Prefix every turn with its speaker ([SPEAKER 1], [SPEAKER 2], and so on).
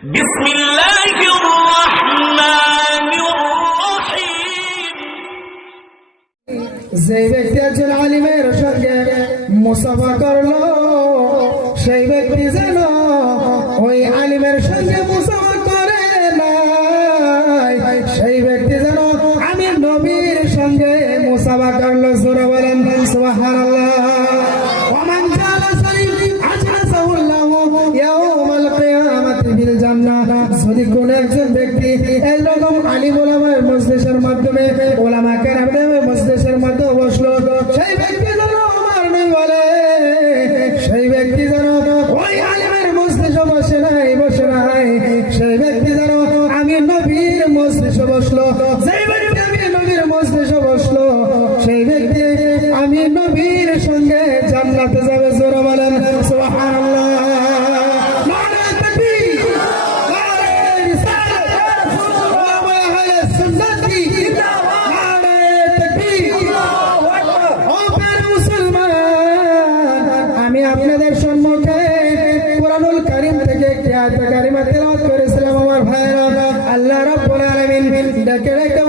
[SPEAKER 1] যে ব্যক্তি একজন আলিমের সঙ্গে মুসাফা করল, সেই ব্যক্তি যেন ওই আলিমের সঙ্গে মুসাফা করে নাই। সেই ব্যক্তি যেন আমি নবীর সঙ্গে মুসাফা করল সুরে বলেন, সুবহানাল্লাহ। কিয়ামাতি বিল যদি কোন একজন ব্যক্তি এরকম আলিম ওলামার মজলিসের মাধ্যমে ওলামা কেরামদের মজলিসের মাধ্যমে বসল, সেই ব্যক্তি সেই ব্যক্তি বসে নাই বসে নাই, সেই ব্যক্তি যেন আমি নবীর মজলিসে বসল সেই আমি নবীর মজলিসে বসল, সেই ব্যক্তি আমি নবীর সঙ্গে জান্নাতে যাবে। আপনাদের সম্মুখে কোরআনুল কারীম থেকে একটি আয়াত কারিমা তেলাওয়াত করেছিলাম আমার ভাইরা আল্লাহ রাব্বুল আলামিন ডেকে ডেকে